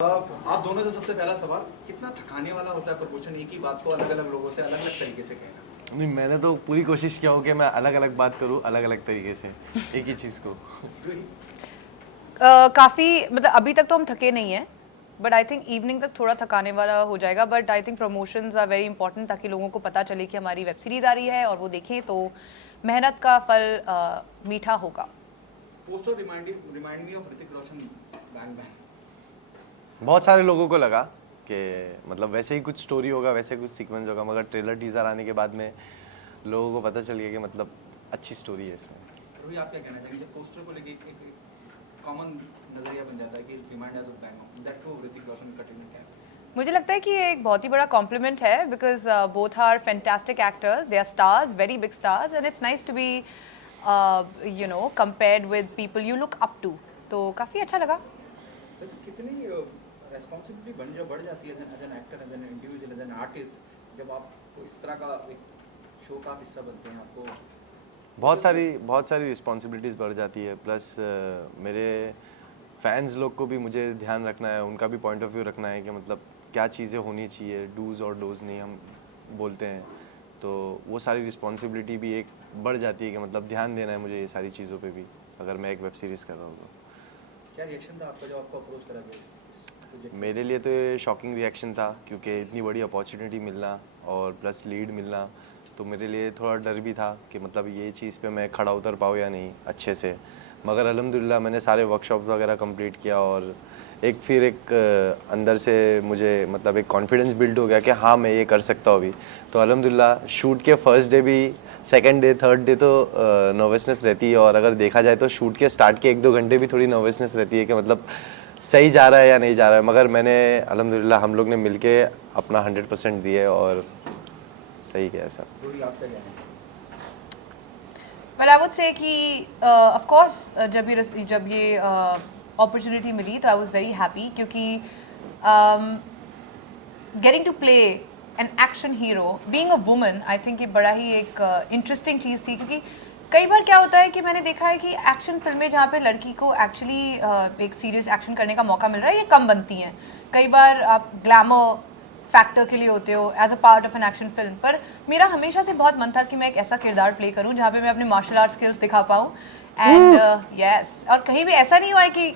आप दोनों से सबसे पहला सवाल, कितना थकाने वाला होता है प्रमोशन एक ही बात को अलग अलग लोगों से अलग अलग तरीके से कहना? नहीं, मैंने तो पूरी कोशिश किया हो कि मैं अलग अलग बात करूं अलग अलग तरीके से एक ही चीज़ को। काफ़ी मतलब अभी तक तो हम थके नहीं हैं, बट आई थिंक इवनिंग तक थोड़ा थकाने वाला हो जाएगा। But I think promotions are very important ताकि लोगों को पता चले कि हमारी वेब सीरीज आ रही है और वो देखें तो मेहनत का फल मीठा होगा। Poster remind me of Hrithik Roshan, bang bang. बहुत सारे लोगों को लगा कि मतलब वैसे ही कुछ स्टोरी होगा, वैसे कुछ सीक्वेंस होगा, मगर ट्रेलर टीजर आने के बाद में लोगों को पता चल गया कि मतलब अच्छी स्टोरी है इसमें। रूही, आप क्या कहना चाहेंगे? जब पोस्टर को लेके एक कॉमन नजरिया बन जाता है कि remind us of bang, that to Hrithik Roshan cutting क्या? मुझे लगता है कि ये एक बहुत ही बड़ा कॉम्प्लीमेंट है because both are fantastic actors, they are stars, very big stars, and it's nice to be you know compared with people you look up to. तो काफ़ी अच्छा लगा। वैसे कितनी रेस्पॉन्सिबिलिटी बढ़ जाती है as an actor, as an individual, as an artist, जब आप इस तरह का एक शो का हिस्सा बनते हैं? आपको बहुत सारी रिस्पॉन्सिबिलिटीज़ बढ़ जाती है, प्लस मेरे फैंस लोग को भी मुझे ध्यान रखना है, उनका भी पॉइंट ऑफ व्यू रखना है कि मतलब क्या चीज़ें होनी चाहिए, डूज़ और डोज़ नहीं हम बोलते हैं, तो वो सारी रिस्पॉन्सिबिलिटी भी एक बढ़ जाती है कि मतलब ध्यान देना है मुझे ये सारी चीज़ों पे भी, अगर मैं एक वेब सीरीज़ कर रहा हूँ तो। क्या रिएक्शन था आपका जब आपको अप्रोच करा गया इस प्रोजेक्ट? मेरे लिए तो ये शॉकिंग रिएक्शन था, क्योंकि इतनी बड़ी अपॉर्चुनिटी मिलना और प्लस लीड मिलना, तो मेरे लिए थोड़ा डर भी था कि मतलब ये चीज़ पे मैं खड़ा उतर पाऊँ या नहीं अच्छे से, मगर अल्हम्दुलिल्लाह मैंने सारे वर्कशॉप वगैरह कंप्लीट किया और फिर एक अंदर से मुझे मतलब एक कॉन्फिडेंस बिल्ड हो गया कि हाँ मैं ये कर सकता हूँ अभी। तो अल्हम्दुलिल्लाह शूट के फर्स्ट डे भी, सेकंड डे, थर्ड डे तो नर्वसनेस रहती है, और अगर देखा जाए तो शूट के स्टार्ट के 1-2 घंटे भी थोड़ी नर्वसनेस रहती है कि मतलब सही जा रहा है या नहीं जा रहा है, मगर मैंने अल्हम्दुलिल्लाह हम लोग ने मिलके अपना 100% दिए और सही किया सब। रूही, आप क्या कहना? वेल आई वुड से कि ऑफ कोर्स जब ये अपॉर्चुनिटी मिली तो आई वाज वेरी हैप्पी क्योंकि getting to play an action hero being a woman I think ये बड़ा ही एक इंटरेस्टिंग चीज़ थी। क्योंकि कई बार क्या होता है कि मैंने देखा है कि एक्शन फिल्में जहाँ पे लड़की को एक्चुअली एक सीरियस एक्शन करने का मौका मिल रहा है ये कम बनती हैं। कई बार आप ग्लैमर फैक्टर के लिए होते हो as a part of an action film, पर मेरा हमेशा से बहुत मन था कि मैं एक ऐसा किरदार प्ले करूं जहाँ पे मैं अपने मार्शल आर्ट स्किल्स दिखा पाऊँ। एंड यस, और कहीं भी ऐसा नहीं हुआ है कि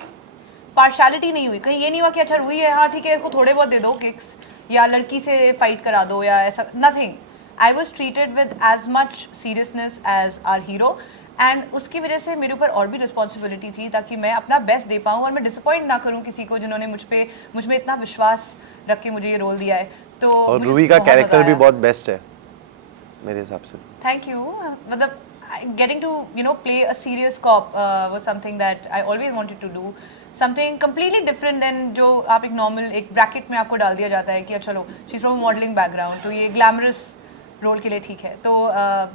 पार्शलिटी नहीं हुई, कहीं ये नहीं हुआ कि अच्छा रूही है हाँ ठीक है इसको थोड़े बहुत दे दो किक्स या लड़की से फाइट करा दो या ऐसा, nothing. I was treated with as much seriousness as our hero, and उसकी वजह से मेरे ऊपर और भी रिस्पॉन्सिबिलिटी थी ताकि मैं अपना बेस्ट दे पाऊँ और मैं डिसअपॉइंट ना करूँ किसी को जिन्होंने मुझ में इतना विश्वास रख के मुझे ये रोल दिया है। तो और रूही का कैरेक्टर भी बहुत बेस्ट है मेरे हिसाब से। Thank you. मतलब getting to play a serious cop was something that I always wanted to do, something completely different than जो आप एक नॉर्मल एक ब्रैकेट में आपको डाल दिया जाता है कि चलो she is from modelling background तो ये ग्लैमरस रोल के लिए ठीक है। तो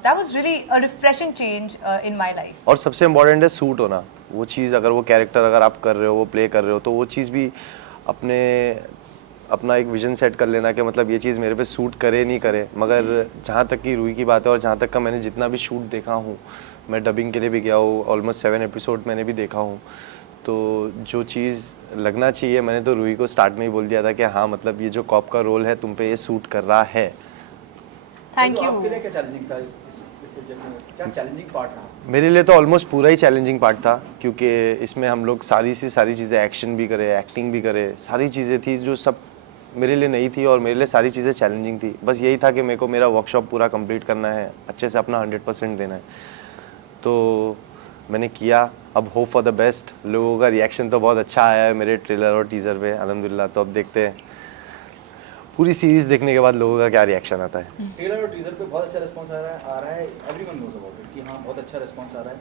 that was really a refreshing change in my life. और सबसे इम्पोर्टेंट है सूट होना, वो चीज़ अगर वो कैरेक्टर अगर आप कर रहे हो, वो प्ले कर रहे हो, तो वो चीज़ भी अपना एक विजन सेट कर लेना कि मतलब ये चीज़ मेरे पे सूट करे नहीं करे। मगर जहाँ तक की रूही की बात है और जहाँ तक का मैंने जितना भी शूट देखा हूँ, मैं डबिंग के लिए भी गया हूँ, ऑलमोस्ट 7 एपिसोड मैंने भी देखा हूँ, तो जो चीज़ लगना चाहिए मैंने तो रूही को स्टार्ट में ही बोल दिया था कि हाँ मतलब ये जो कॉप का रोल है तुम पे ये सूट कर रहा है। थैंक तो यू। आपके लिए क्या चैलेंजिंग था इस प्रोजेक्ट में? क्या चैलेंजिंग पार्ट रहा? मेरे लिए तो ऑलमोस्ट पूरा ही चैलेंजिंग पार्ट था, क्योंकि इसमें हम लोग सारी चीज़ें, एक्शन भी करे, एक्टिंग भी करे, सारी चीज़ें थी जो सब मेरे लिए नई थी और मेरे लिए सारी चीज़ें चैलेंजिंग थी। बस यही था कि मेरे को मेरा वर्कशॉप पूरा कंप्लीट करना है, अच्छे से अपना 100% देना है, तो मैंने किया। अब होप फॉर द बेस्ट। लोगों का रिएक्शन तो बहुत अच्छा आया है मेरे ट्रेलर और टीज़र पे अल्हम्दुलिल्लाह, तो अब देखते हैं पूरी सीरीज़ देखने के बाद लोगों का क्या रिएक्शन आता है। ट्रेलर और टीजर पे बहुत अच्छा रिस्पांस आ रहा है, एवरीवन नोज अबाउट इट कि हाँ बहुत अच्छा रिस्पांस आ रहा है।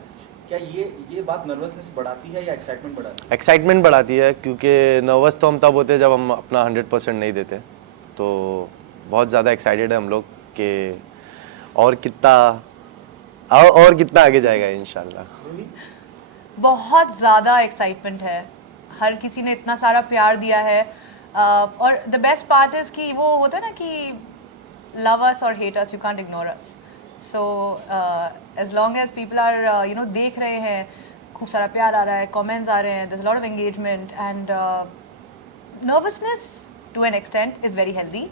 क्या ये बात नर्वसनेस बढ़ाती है या एक्साइटमेंट बढ़ाती है? एक्साइटमेंट बढ़ाती है, क्योंकि नर्वस तो हम तब होते हैं जब हम अपना 100% नहीं देते, तो बहुत ज़्यादा एक्साइटेड है हम लोग कि और कितना आगे जाएगा इंशाल्लाह। बहुत ज़्यादा एक्साइटमेंट है, हर किसी ने इतना सारा प्यार दिया है। और द बेस्ट पार्ट इज़ कि वो होता है ना कि लव अस और hate us, you can't ignore us. So as long as people are देख रहे हैं, खूब सारा प्यार आ रहा है, कमेंट्स आ रहे हैं, there is a lot of engagement, and nervousness to an extent is very healthy,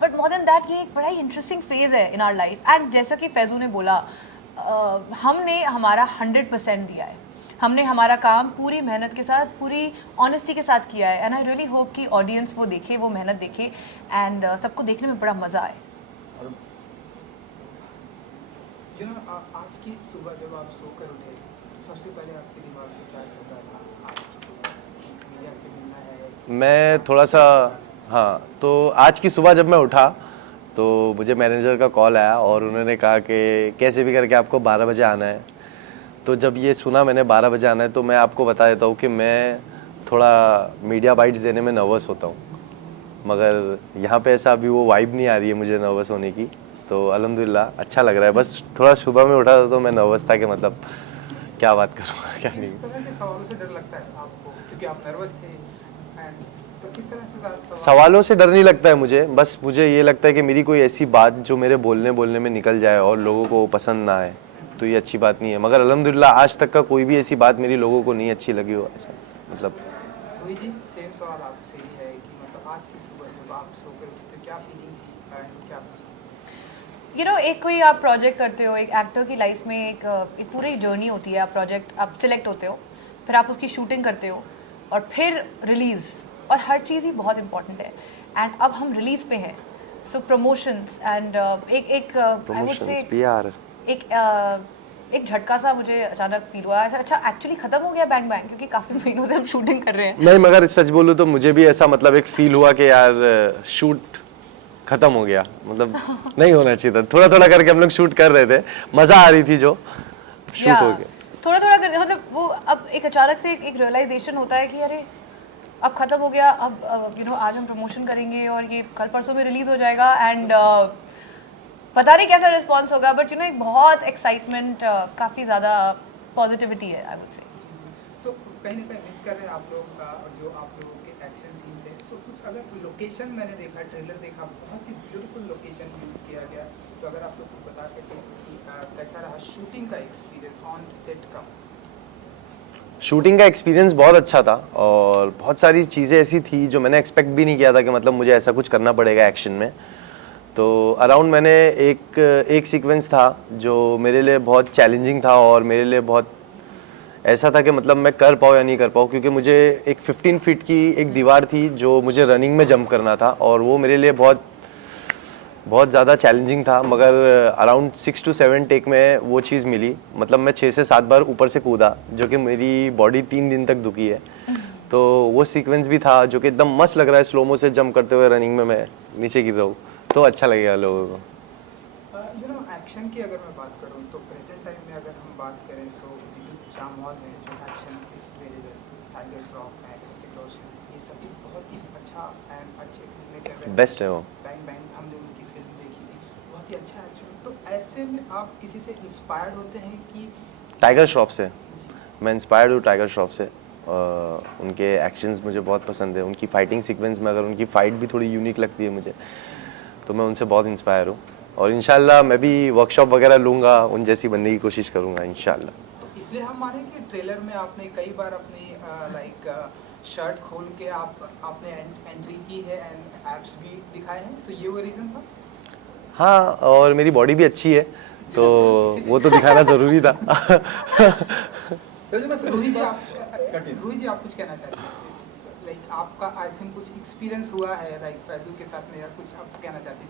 but more than that ये एक बड़ा ही इंटरेस्टिंग फेज़ है इन आवर लाइफ। एंड जैसा कि फैज़ू ने बोला, हमने हमारा 100% दिया है, हमने हमारा काम पूरी मेहनत के साथ, पूरी ऑनेस्टी के साथ किया है। एंड आई रियली होप कि ऑडियंस वो देखे, वो मेहनत देखे, एंड सबको देखने में बड़ा मज़ा आए। और आज की सुबह जब आप सोकर उठे तो सबसे पहले आपके दिमाग में क्या चल रहा था? आज की सुबह मीडिया से मिलना है? मैं थोड़ा सा, हाँ, तो आज की सुबह जब मैं उठा तो मुझे मैनेजर का कॉल आया और उन्होंने कहा कि कैसे भी करके आपको 12 बजे आना है। तो जब ये सुना मैंने 12 बजे आना है, तो मैं आपको बता देता हूँ कि मैं थोड़ा मीडिया बाइट्स देने में नर्वस होता हूँ, मगर यहाँ पे ऐसा अभी वो वाइब नहीं आ रही है मुझे नर्वस होने की। तो अल्हम्दुलिल्लाह अच्छा लग रहा है। बस थोड़ा सुबह में उठा था तो मैं नर्वस था कि मतलब क्या बात करूँगा क्या नहीं। किस तरह के सवालों से डर लगता है आपको, क्योंकि आप नर्वस थे, एंड तो किस तरह से सवालों से डर नहीं लगता है मुझे, बस मुझे ये लगता है कि मेरी कोई ऐसी बात जो मेरे बोलने में निकल जाए और लोगों को पसंद ना आए तो ये अच्छी बात नहीं है। मगर अल्हम्दुलिल्लाह आज तक का कोई भी ऐसी बात मेरी लोगों को नहीं अच्छी लगी हो, ऐसा मतलब। रोहित जी, सेम सवाल आपसे ही है कि मतलब आज की सुबह जब आप सोकर उठे तो क्या फीलिंग थी एंड क्या यू नो, एक कोई आप प्रोजेक्ट करते हो, एक एक्टर की लाइफ में एक पूरी जर्नी होती है। आप प्रोजेक्ट, आप सिलेक्ट होते हो, फिर आप उसकी शूटिंग करते हो और फिर रिलीज़, और हर चीज़ ही बहुत इंपॉर्टेंट है। एंड अब हम रिलीज़ पे हैं, सो प्रमोशंस एंड एक आई वुड से PR एक झटका सा मुझे अचानक फील हुआ। अच्छा एक्चुअली खत्म हो गया बैंग बैंग, क्योंकि काफ़ी महीनों से हम शूटिंग कर रहे हैं। नहीं, मगर सच बोलूँ तो मुझे भी ऐसा मतलब एक फील हुआ कि यार शूट खत्म हो गया, मतलब नहीं होना चाहिए था। थोड़ा थोड़ा करके हम लोग शूट कर रहे थे, मजा आ रही थी जो शूट हो गया। थोड़ा थोड़ा मतलब वो अब एक अचानक से एक रियलाइजेशन होता है कि अरे अब खत्म हो गया, अब यू नो आज हम प्रमोशन करेंगे और ये कल परसों में रिलीज हो जाएगा। एंड पता नहीं कैसा रिस्पॉन्स होगा, बट यू नो एक बहुत एक्साइटमेंट, काफ़ी ज़्यादा पॉजिटिविटी है आई वुड से। सो कहीं ना कहीं मिस कर रहे हैं आप लोग का जो आप लोगों के एक्शन सीन थे। सो कुछ अगर लोकेशन मैंने देखा, ट्रेलर देखा, बहुत ही ब्यूटीफुल लोकेशन यूज़ किया गया, तो अगर आप लोग को बता सकें कि कैसा रहा शूटिंग का एक्सपीरियंस ऑन सेट का? शूटिंग का एक्सपीरियंस बहुत अच्छा था और बहुत सारी चीज़ें ऐसी थी जो मैंने एक्सपेक्ट भी नहीं किया था कि मतलब मुझे ऐसा कुछ करना पड़ेगा एक्शन में। तो अराउंड मैंने एक सीक्वेंस था जो मेरे लिए बहुत चैलेंजिंग था और मेरे लिए बहुत ऐसा था कि मतलब मैं कर पाऊँ या नहीं कर पाऊँ, क्योंकि मुझे एक 15 फीट की एक दीवार थी जो मुझे रनिंग में जंप करना था और वो मेरे लिए बहुत ज़्यादा चैलेंजिंग था। मगर अराउंड 6 to 7 टेक में वो चीज़ मिली, मतलब मैं 6 से 7 बार ऊपर से कूदा, जो कि मेरी बॉडी 3 दिन तक दुखी है। तो वो सीक्वेंस भी था जो कि एकदम मस्त लग रहा है, स्लोमो से जंप करते हुए रनिंग में मैं नीचे गिर रहा हूँ, तो अच्छा लगेगा लोगों को। यू नो एक्शन की अगर मैं बात करूँ तो प्रेजेंट टाइम में अगर हम बात करें सो विद्युत जामवाल में जो action is very well, tiger Shroff है, ऋतिक रोशन, ये सभी बहुत ही अच्छा एंड अच्छे फिल्में कर रहे हैं। बेस्ट है वो। बैंग बैंग हमने उनकी फिल्म देखी थी, बहुत ही अच्छा एक्शन। तो ऐसे में आप किसी से इंस्पायर्ड होते हैं कि? टाइगर श्रॉफ से मैं इंस्पायर्ड हूँ, टाइगर श्रॉफ से। उनके एक्शंस मुझे बहुत पसंद है, उनकी फाइटिंग सीक्वेंस में अगर उनकी फ़ाइट भी थोड़ी यूनिक लगती है मुझे, तो मैं उनसे बहुत इंस्पायर हूँ और इंशाल्लाह मैं भी वर्कशॉप वगैरह लूँगा, उन जैसी बनने की कोशिश करूँगा इंशाल्लाह। तो इसलिए हम माने कि ट्रेलर में आपने कई बार अपनी लाइक शर्ट खोल के आपने एंट्री की है एंड एब्स भी दिखाए हैं, सो ये वो रीज़न था? हाँ, और मेरी बॉडी भी अच्छी है तो वो तो दिखाना ज़रूरी था। रोहित जी आप कुछ कहना चाहते हैं? लाइक आपका आई थिंक कुछ एक्सपीरियंस हुआ है लाइक फैजू के साथ में, या कुछ आप कहना चाहते थे?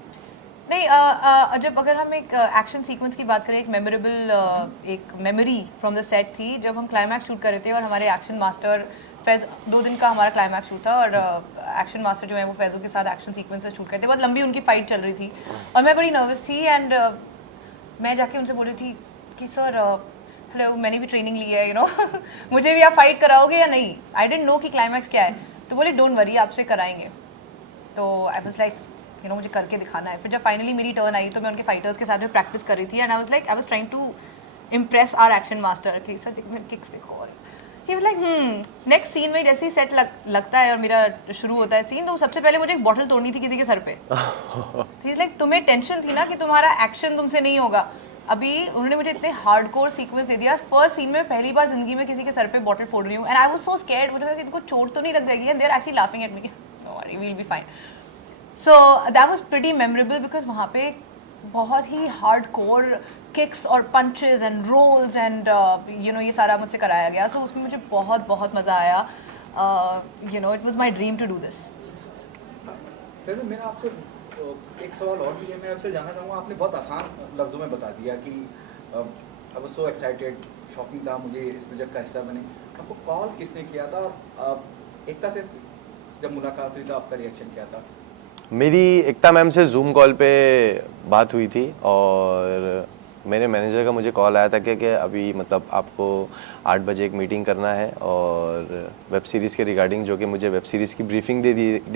नहीं, जब अगर हम एक एक्शन सीक्वेंस की बात करें, एक मेमोरेबल एक मेमोरी फ्रॉम द सेट थी जब हम क्लाइमैक्स शूट कर रहे थे और हमारे एक्शन मास्टर फैज 2 दिन का हमारा क्लाइमैक्स शूट था और एक्शन मास्टर जो है वो फैजू के साथ एक्शन सीक्वेंसेस शूट करते थे। बहुत लंबी उनकी फाइट चल रही थी और मैं बड़ी नर्वस थी एंड मैं जाके उनसे बोल रही थी कि सर हेलो, मैंने भी ट्रेनिंग ली है, यू नो मुझे भी आप फाइट कराओगे या नहीं? आई डेंट नो कि क्लाइमैक्स क्या है। तो बोले डोंट वरी, आपसे कराएंगे। तो I was like you know मुझे करके दिखाना है। फिर जब फाइनली मेरी टर्न आई तो मैं उनके फाइटर्स के साथ में प्रैक्टिस कर रही थी and I was trying to impress our action master कि सर मेरे किक्स देखो। और he was like next scene में जैसे ही सेट लगता है और मेरा शुरू होता है सीन, तो सबसे पहले मुझे एक बॉटल तोड़नी थी किसी के सर पे। ही इज लाइक तुम्हें टेंशन थी ना कि तुम्हारा एक्शन तुमसे नहीं होगा। अभी उन्होंने मुझे इतने हार्डकोर सीक्वेंस दे दिया, फर्स्ट सीन में पहली बार जिंदगी में किसी के सर पे बॉटल फोड़ रही हूँ and I was so scared. मुझे लगा कि इनको चोट तो नहीं लग जाएगी and they are actually laughing at me. no worry, we'll be fine. So that was pretty memorable because वहाँ पे बहुत ही hardcore kicks और punches and rolls and you know ये सारा मुझसे कराया गया. So उसमें मुझे बहुत मज़ा आया. You know, it was my dream to do this. फिर मेरा आपसे एक सवाल और भी है. मैं आपसे जानना चाहूँगा, आपने बहुत आसान लफ्ज़ों में बता दिया कि आई वाज सो एक्साइटेड, शॉकिंग था मुझे इस प्रोजेक्ट का हिस्सा बने. आपको कॉल किसने किया था? एकता से जब मुलाकात हुई तो आपका रिएक्शन क्या था? मेरी एकता मैम से जूम कॉल पे बात हुई थी और मेरे मैनेजर का मुझे कॉल आया था कि अभी मतलब आपको 8 बजे एक मीटिंग करना है और वेब सीरीज़ के रिगार्डिंग, जो कि मुझे वेब सीरीज़ की ब्रीफिंग दे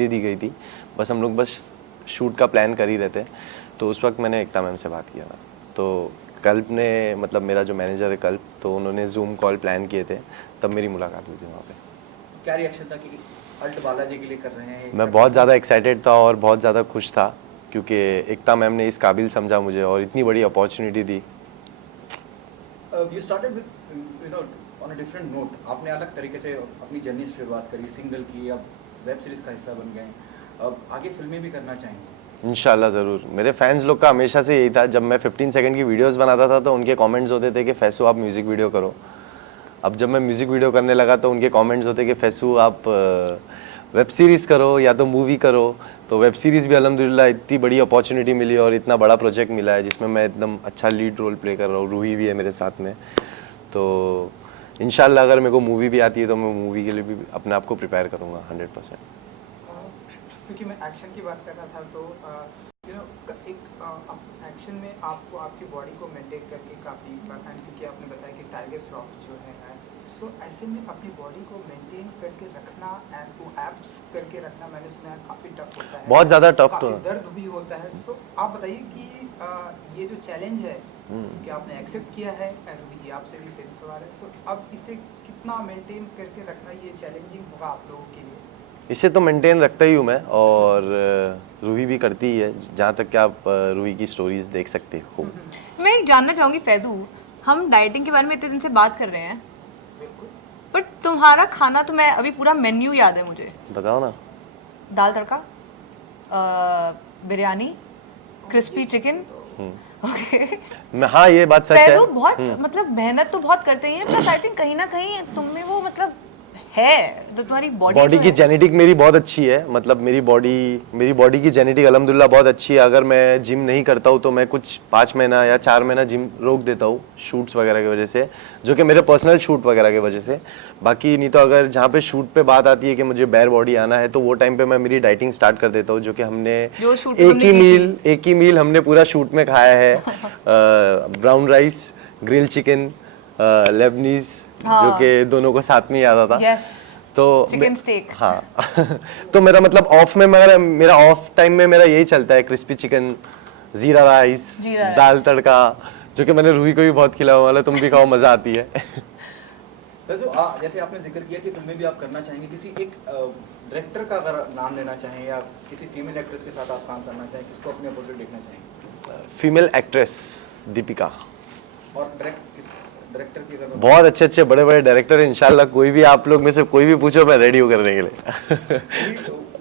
दी गई थी. बस हम लोग बस शूट का प्लान कर ही रहे थे. तो उस वक्त मैंने एकता मैम से बात किया था. तो कल्प ने, मतलब मेरा जो मैनेजर है कल्प, तो उन्होंने जूम कॉल प्लान किए थे, तब मेरी मुलाकात हुई थी वहाँ पे. क्या रिएक्शन था कि अल्ट बालाजी के लिए कर रहे हैं? मैं बहुत ज़्यादा एक्साइटेड था और बहुत ज़्यादा खुश था क्योंकि एकता मैम ने इस काबिल समझा मुझे और इतनी बड़ी opportunity the. You started with, you know, on a different note. आपने अलग तरीके से अपनी जर्नी से शुरुआत करी, सिंगल की, अब वेब सीरीज़ का हिस्सा बन गए. अब आगे फिल्में भी करना चाहेंगे? इंशाल्लाह ज़रूर. मेरे फैंस लोग का हमेशा से यही था. जब मैं 15 सेकंड की वीडियोस बनाता था तो उनके कमेंट्स होते थे कि फैसू आप म्यूज़िक वीडियो करो. अब जब मैं म्यूज़िक वीडियो करने लगा तो उनके कमेंट्स होते कि फैसू आप वेब सीरीज़ करो या तो मूवी करो. तो वेब सीरीज़ भी अल्हम्दुलिल्लाह इतनी बड़ी अपॉर्चुनिटी मिली और इतना बड़ा प्रोजेक्ट मिला है जिसमें मैं एकदम अच्छा लीड रोल प्ले कर रहा हूँ. रूही भी है मेरे साथ में. तो इंशाल्लाह अगर मेरे को मूवी भी आती है तो मैं मूवी के लिए भी अपने आप को प्रिपेयर करूँगा 100%. क्योंकि मैं एक्शन की बात कर रहा था तो यू नो एक एक्शन में आपको आपकी बॉडी को मेंटेन करके काफ़ी, क्योंकि आपने बताया कि टाइगर श्रॉफ जो है, सो ऐसे में अपनी बॉडी को मेंटेन करके रखना एंड वो एब्स करके रखना, मैंने सुना है काफ़ी टफ होता है, बहुत ज़्यादा टफ. तो दर्द भी होता है. सो आप बताइए कि ये जो चैलेंज है कि आपने एक्सेप्ट किया है, रूही जी आपसे भी सेम सवाल है, सो अब इसे कितना मेंटेन करके रखना ये चैलेंजिंग होगा आप लोगों के लिए? इसे तो मेंटेन रखता ही हूँ मैं और रूही भी करती ही है. जहाँ तक कि आप रूही की स्टोरीज देख सकते हो. मैं एक जानना चाहूँगी फैजू, हम डाइटिंग के बारे में इतने दिन से बात कर रहे हैं, बट तुम्हारा खाना तो मैं अभी पूरा मेन्यू याद है मुझे. बताओ ना. दाल तड़का, बिरयानी, क्रिस्पी चिकन. मैं, हाँ ये बात सच है. फैजू बहुत मतलब मेहनत तो बहुत करते हैं, प्लस आई थिंक कहीं ना कहीं तुम में वो मतलब है, जो तुम्हारी बॉडी की जेनेटिक मेरी बहुत अच्छी है. मतलब मेरी बॉडी की जेनेटिक अल्हम्दुलिल्लाह बहुत अच्छी है. अगर मैं जिम नहीं करता हूँ तो मैं कुछ 5 महीना या 4 महीना जिम रोक देता हूँ शूट्स वगैरह की वजह से, जो कि मेरे पर्सनल शूट वगैरह की वजह से. बाकी नहीं तो अगर जहाँ पे शूट पे बात आती है कि मुझे बेयर बॉडी आना है तो वो टाइम पे मैं मेरी डाइटिंग स्टार्ट कर देता हूँ, जो कि हमने एक ही मील हमने पूरा शूट में खाया है. Brown rice, grill chicken, Lebanese, जो कि दोनों को साथ में याद आता. तो चिकन स्टेक. हाँ तो मेरा मतलब ऑफ में मेरा ऑफ टाइम में मेरा यही चलता है, क्रिस्पी चिकन, जीरा राइस, दाल तड़का, जो कि मैंने रूही को भी बहुत खिलाया. वाला तुम भी खाओ, मजा आती है. जैसे आपने जिक्र किया कि तुम्हें भी आप करना चाहेंगे, किसी एक डायरेक्टर का अगर नाम लेना चाहें या किसी फीमेल एक्ट्रेस के साथ आप काम करना चाहें, किसको अपने अपोजिट देखना चाहेंगे? Female actress Deepika. और डायरेक्टर की अगर बहुत अच्छे बड़े डायरेक्टर हैं. इंशाल्लाह कोई भी आप लोग में से कोई भी पूछो, मैं रेडी हूँ करने के लिए.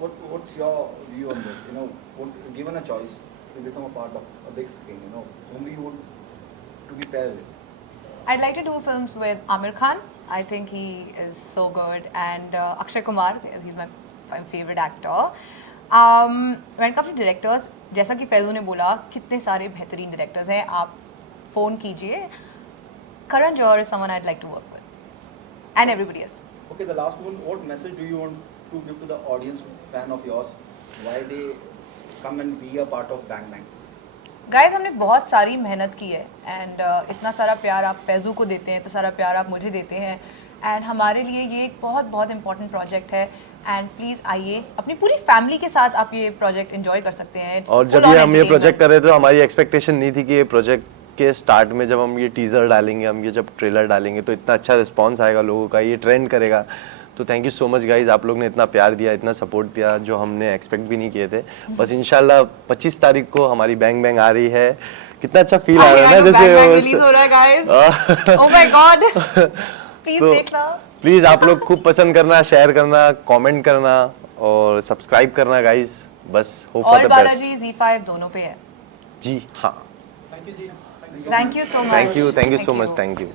What's your view on this? You know, given a choice to become a part of a big screen, you know, whom you would to be paired with? I'd like to do films with Amir Khan. I think he is so good, and Akshay Kumar. He's my favorite actor. When it comes to directors, जैसा कि फैजू ने बोला, कितने सारे बेहतरीन directors हैं. आप phone कीजिए. Karan Johar is someone I'd like to work with, and everybody else. Okay, the last one. What message do you want to give to the audience, fan of yours, why they come and be a part of Bang Bang? Guys, हमने बहुत सारी मेहनत की है, and इतना सारा प्यार आप फैजू को देते हैं, इतना सारा प्यार आप मुझे देते हैं, and हमारे लिए ये एक बहुत इम्पोर्टेंट प्रोजेक्ट है. एंड प्लीज आइए, अपनी पूरी फैमिली के साथ आप ये प्रोजेक्ट एंजॉय कर सकते हैं. और जब ये हम ये प्रोजेक्ट कर रहे थे तो हमारी एक्सपेक्टेशन नहीं थी कि ये प्रोजेक्ट के स्टार्ट में जब हम ये टीजर डालेंगे, हम ये जब ट्रेलर डालेंगे तो इतना अच्छा रिस्पांस आएगा लोगों का, ये ट्रेंड करेगा. तो thank you so much guys, आप लोग ने इतना प्यार दिया, इतना सपोर्ट दिया, जो हमने एक्सपेक्ट भी नहीं किए थे. बस इंशाल्लाह 25 तारीख को हमारी बैंग बैंग आ रही है. कितना अच्छा फील आ रहा है ना, जैसे हो रहा है guys. Oh my God, please देखना. प्लीज आप लोग खूब पसंद करना, शेयर करना, कमेंट करना और सब्सक्राइब करना गाइस, बस होप और for the best. Balaji Z5 दोनों पे है। जी हाँ, थैंक यू जी, thank you so much. Thank you so much, thank you.